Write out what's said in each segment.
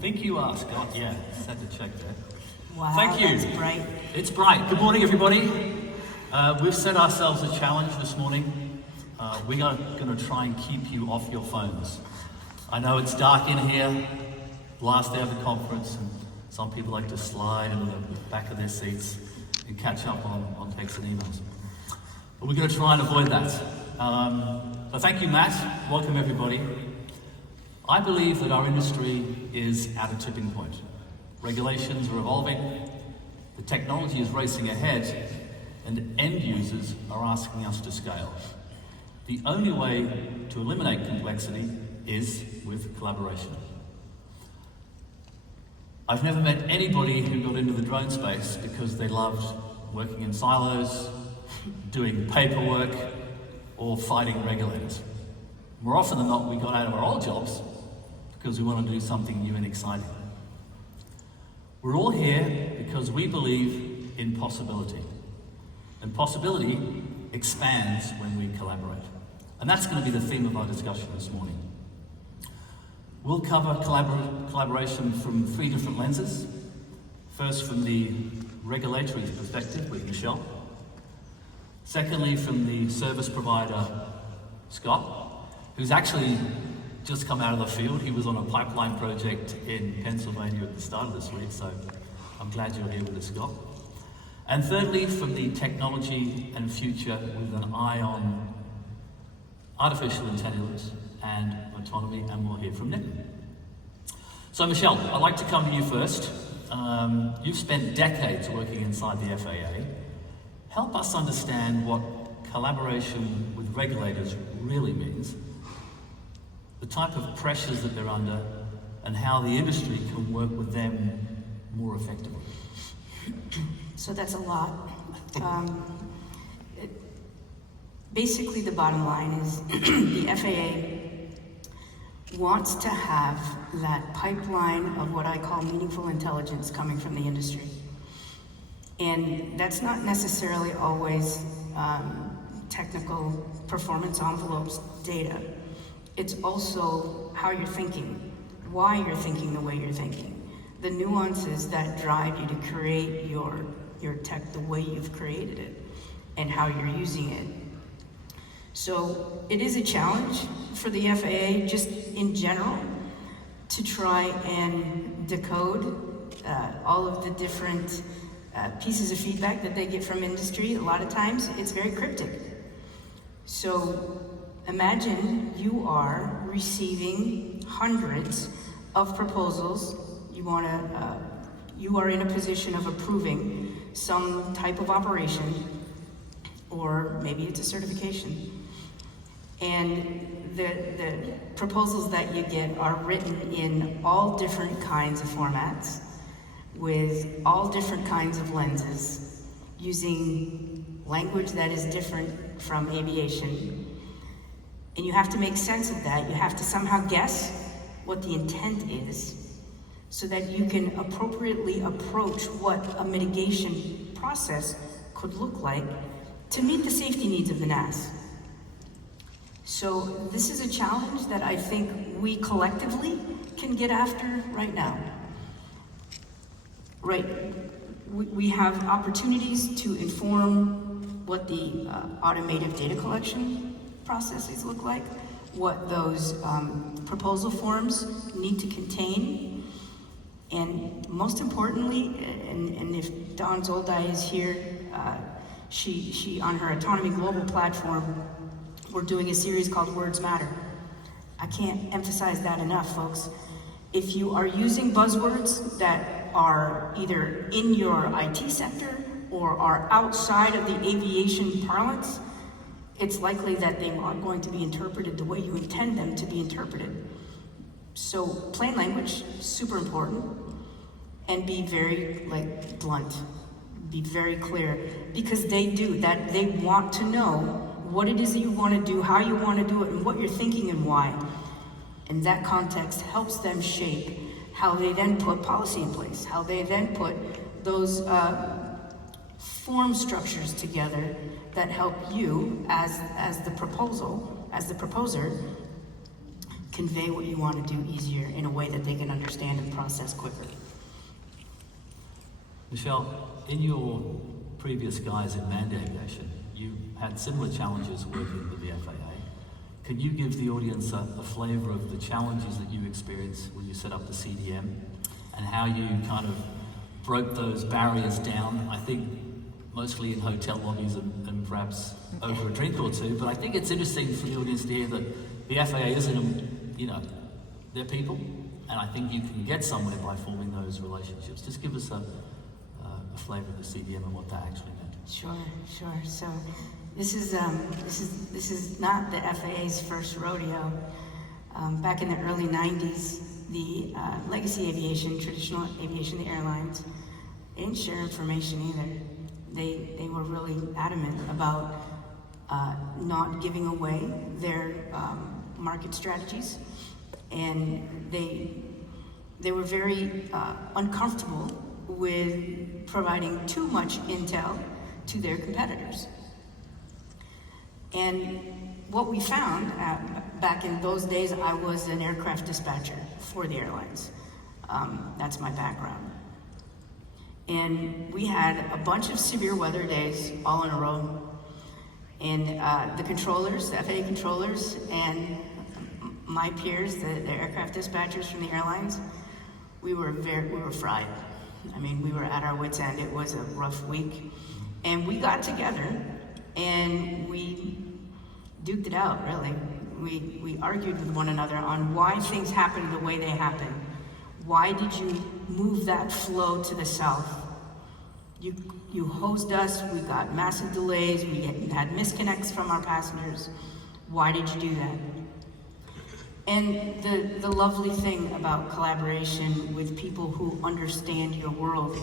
think you are, Scott. Yeah, just had to check there. Wow, Thank you. that's bright. It's bright. Good morning, everybody. We've set ourselves a challenge this morning. We are going to try and keep you off your phones. I know it's dark in here, last day of the conference, and some people like to slide into the back of their seats and catch up on texts and emails. But we're going to try and avoid that. So thank you, Matt. Welcome, everybody. I believe that our industry is at a tipping point. Regulations are evolving, the technology is racing ahead, and end users are asking us to scale. The only way to eliminate complexity is with collaboration. I've never met anybody who got into the drone space because they loved working in silos, doing paperwork, or fighting regulators. More often than not, we got out of our old jobs because we want to do something new and exciting. We're all here because we believe in possibility. And possibility expands when we collaborate. And that's going to be the theme of our discussion this morning. We'll cover collaboration from three different lenses. First, from the regulatory perspective with Michelle. Secondly, from the service provider, Scott, who's actually just come out of the field. He was on a pipeline project in Pennsylvania at the start of this week, so I'm glad you're here with us, Scott. And thirdly, from the technology and future with an eye on artificial intelligence and autonomy, and we'll hear from Nick. So Michelle, I'd like to come to you first. You've spent decades working inside the FAA. Help us understand what collaboration with regulators really means, the type of pressures that they're under, and how the industry can work with them more effectively. So that's a lot. Basically, the bottom line is the FAA wants to have that pipeline of what I call meaningful intelligence coming from the industry. And that's not necessarily always technical performance envelopes data. It's also how you're thinking, why you're thinking the way you're thinking, the nuances that drive you to create your tech the way you've created it, and how you're using it. So it is a challenge for the FAA, just in general, to try and decode all of the different pieces of feedback that they get from industry. A lot of times it's very cryptic. So imagine you are receiving hundreds of proposals. You are in a position of approving some type of operation, or maybe it's a certification. And the proposals that you get are written in all different kinds of formats, with all different kinds of lenses, using language that is different from aviation. And you have to make sense of that. You have to somehow guess what the intent is, so that you can appropriately approach what a mitigation process could look like to meet the safety needs of the NAS. So this is a challenge that I think we collectively can get after right now. Right, we have opportunities to inform what the automated data collection processes look like, what those proposal forms need to contain, and most importantly, and if Dawn Zoldi is here, she on her Autonomy Global platform, we're doing a series called Words Matter. I can't emphasize that enough, folks. If you are using buzzwords that are either in your IT sector or are outside of the aviation parlance, it's likely that they aren't going to be interpreted the way you intend them to be interpreted. So plain language, super important, and be very blunt, be very clear, because they do that. They want to know what it is that you want to do, how you want to do it, and what you're thinking and why. And that context helps them shape how they then put policy in place, how they then put those form structures together that help you as the proposer convey what you want to do easier in a way that they can understand and process quicker. Michelle, in your previous guise in manned aviation, you had similar challenges working with the FAA. Can you give the audience a flavour of the challenges that you experienced when you set up the CDM and how you kind of broke those barriers down? I think mostly in hotel lobbies and perhaps over a drink or two, but I think it's interesting for the audience to hear that the FAA isn't, they're people, and I think you can get somewhere by forming those relationships. Just give us a flavour of the CDM and what that actually meant. Sure. So this is not the FAA's first rodeo. Back in the early 90s, the legacy aviation, traditional aviation, the airlines, they didn't share information either. They were really adamant about not giving away their market strategies, and they were very uncomfortable with providing too much intel to their competitors. And what we found back in those days, I was an aircraft dispatcher for the airlines. That's my background. And we had a bunch of severe weather days all in a row. And the controllers, the FAA controllers, and my peers, the aircraft dispatchers from the airlines, we were fried. I mean, we were at our wits' end. It was a rough week. And we got together and we duked it out, really. We argued with one another on why things happened the way they happened. Why did you move that flow to the south? You hosed us, we got massive delays, we had misconnects from our passengers. Why did you do that? And the lovely thing about collaboration with people who understand your world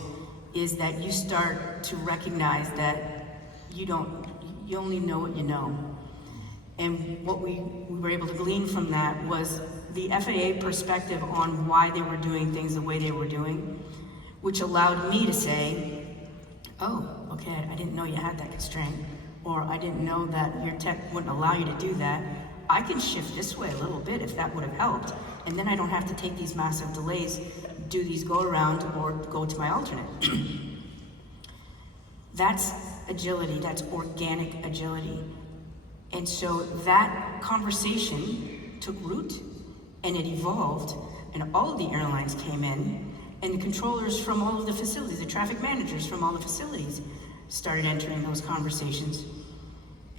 is that you start to recognize that you only know what you know. And what we were able to glean from that was the FAA perspective on why they were doing things the way they were doing, which allowed me to say, oh, okay, I didn't know you had that constraint, or I didn't know that your tech wouldn't allow you to do that. I can shift this way a little bit if that would have helped, and then I don't have to take these massive delays, do these go around, or go to my alternate. That's agility, that's organic agility. And so that conversation took root, and it evolved, and all of the airlines came in, and the controllers from all of the facilities, the traffic managers from all the facilities started entering those conversations.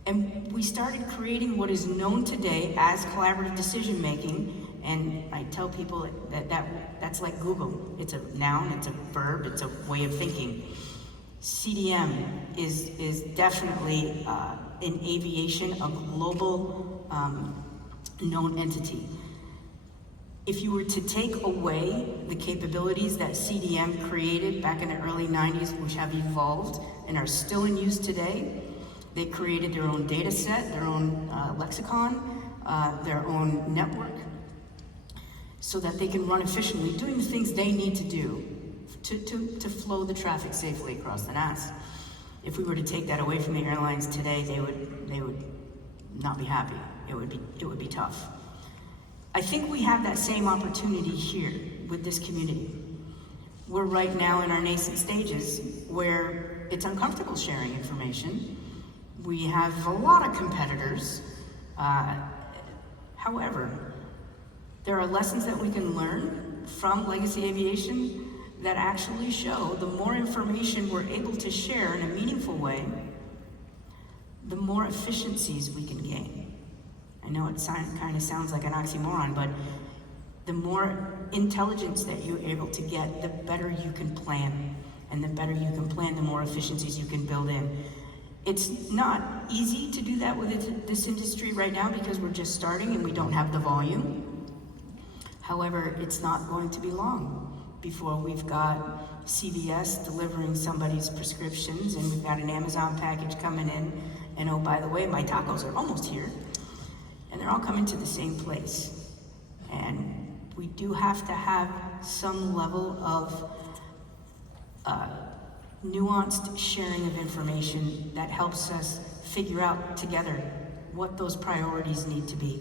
And we started creating what is known today as collaborative decision making. And I tell people that's like Google. It's a noun, it's a verb, it's a way of thinking. CDM is definitely in aviation a global known entity. If you were to take away the capabilities that CDM created back in the early 90s, which have evolved and are still in use today, they created their own data set, their own lexicon, their own network, so that they can run efficiently, doing the things they need to do to flow the traffic safely across the NAS. If we were to take that away from the airlines today, they would not be happy. It would be tough. I think we have that same opportunity here with this community. We're right now in our nascent stages where it's uncomfortable sharing information. We have a lot of competitors. However, there are lessons that we can learn from legacy aviation that actually show the more information we're able to share in a meaningful way, the more efficiencies we can gain. I know it kind of sounds like an oxymoron, but the more intelligence that you're able to get, the better you can plan. And the better you can plan, the more efficiencies you can build in. It's not easy to do that with this industry right now because we're just starting and we don't have the volume. However, it's not going to be long before we've got CVS delivering somebody's prescriptions, and we've got an Amazon package coming in, and oh, by the way, my tacos are almost here. And they're all coming to the same place. And we do have to have some level of nuanced sharing of information that helps us figure out together what those priorities need to be.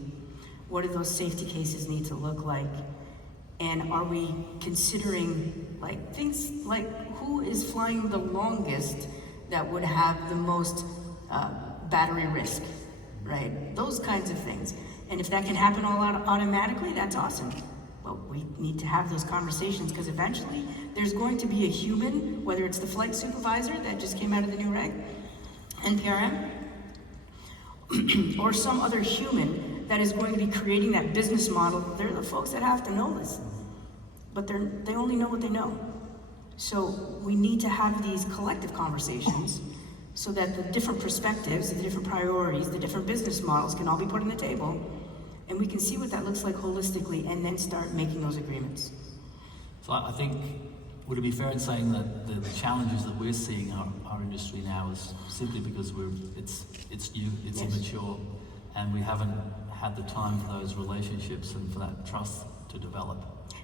What do those safety cases need to look like? And are we considering like things like who is flying the longest that would have the most battery risk, right? Those kinds of things. And if that can happen all automatically, that's awesome. But we need to have those conversations because eventually there's going to be a human, whether it's the flight supervisor that just came out of the new reg, NPRM, or some other human that is going to be creating that business model. They're the folks that have to know this, but they only know what they know. So we need to have these collective conversations so that the different perspectives, the different priorities, the different business models can all be put on the table, and we can see what that looks like holistically and then start making those agreements. So I think, would it be fair in saying that the challenges that we're seeing our industry now is simply because it's new, it's Yes. immature, and we haven't had the time for those relationships and for that trust to develop?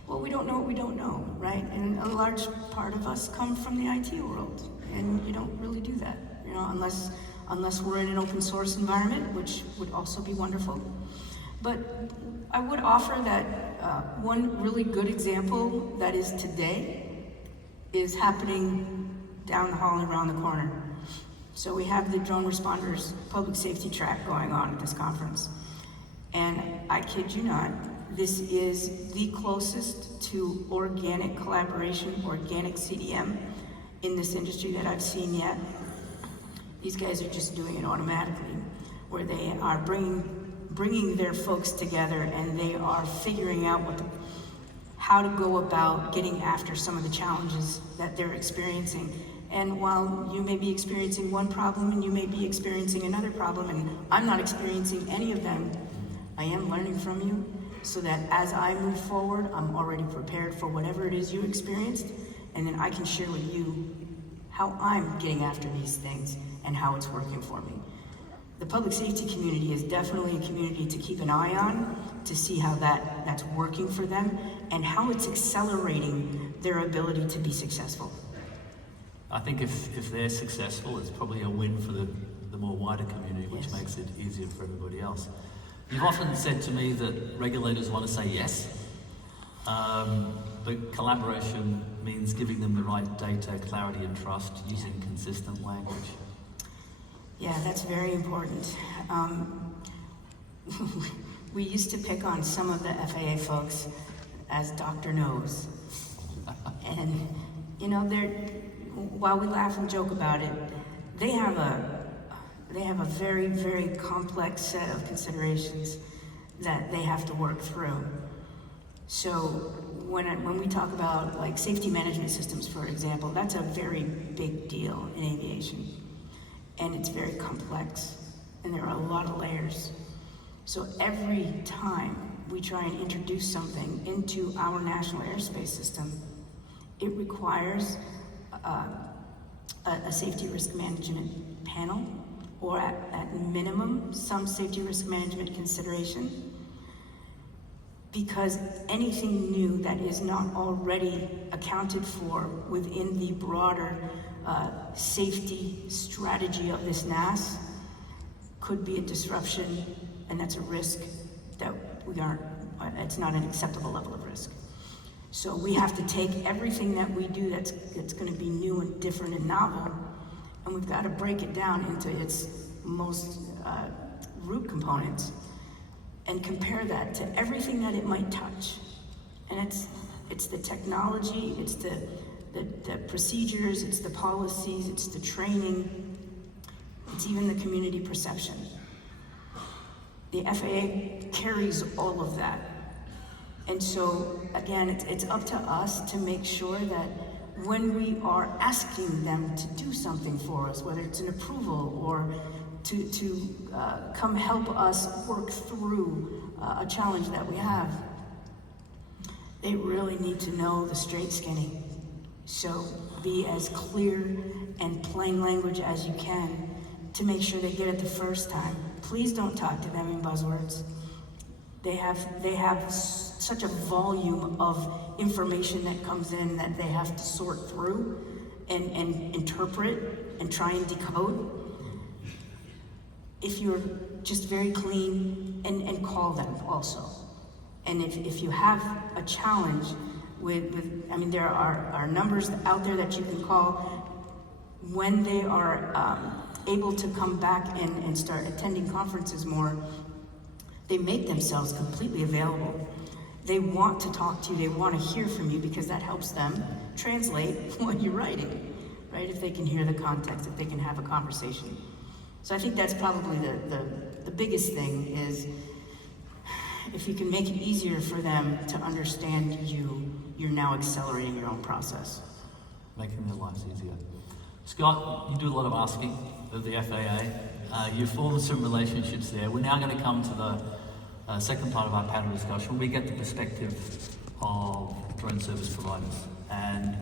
Well, we don't know what we don't know, right? And a large part of us come from the IT world, and you don't really do that, you know, unless we're in an open source environment, which would also be wonderful. But I would offer that one really good example that is today is happening down the hall and around the corner. So we have the drone responders public safety track going on at this conference. And I kid you not, this is the closest to organic collaboration, organic CDM in this industry that I've seen yet. These guys are just doing it automatically, where they are bringing their folks together and they are figuring out how to go about getting after some of the challenges that they're experiencing. And while you may be experiencing one problem and you may be experiencing another problem, and I'm not experiencing any of them, I am learning from you so that as I move forward, I'm already prepared for whatever it is you experienced, and then I can share with you how I'm getting after these things and how it's working for me. The public safety community is definitely a community to keep an eye on, to see how that's working for them and how it's accelerating their ability to be successful. I think if they're successful, it's probably a win for the more wider community, which Yes. makes it easier for everybody else. You've often said to me that regulators want to say yes, but collaboration means giving them the right data, clarity and trust, using consistent language. Yeah, that's very important. We used to pick on some of the FAA folks as Dr. Knows. And, you know, while we laugh and joke about it, they have a very, very complex set of considerations that they have to work through. So when we talk about like safety management systems, for example, that's a very big deal in aviation. And it's very complex, and there are a lot of layers. So every time we try and introduce something into our national airspace system, it requires a safety risk management panel, or at minimum, some safety risk management consideration, because anything new that is not already accounted for within the broader safety strategy of this NAS could be a disruption, and that's a risk that it's not an acceptable level of risk. So we have to take everything that we do that's going to be new and different and novel, and we've got to break it down into its most root components and compare that to everything that it might touch. And it's the technology, it's the procedures, it's the policies, it's the training, it's even the community perception. The FAA carries all of that. And so, again, it's up to us to make sure that when we are asking them to do something for us, whether it's an approval or to come help us work through a challenge that we have, they really need to know the straight skinny. So be as clear and plain language as you can to make sure they get it the first time. Please don't talk to them in buzzwords. They have such a volume of information that comes in that they have to sort through and interpret and try and decode. If you're just very clean, and call them also. And if you have a challenge with I mean, there are numbers out there that you can call when they are able to come back and start attending conferences more. They make themselves completely available. They want to talk to you, they want to hear from you, because that helps them translate what you're writing, right? If they can hear the context, if they can have a conversation. So I think that's probably the biggest thing, is if you can make it easier for them to understand you, you're now accelerating your own process. Making their lives easier. Scott, you do a lot of asking of the FAA. You formed some relationships there. We're now going to come to the second part of our panel discussion. We get the perspective of drone service providers. And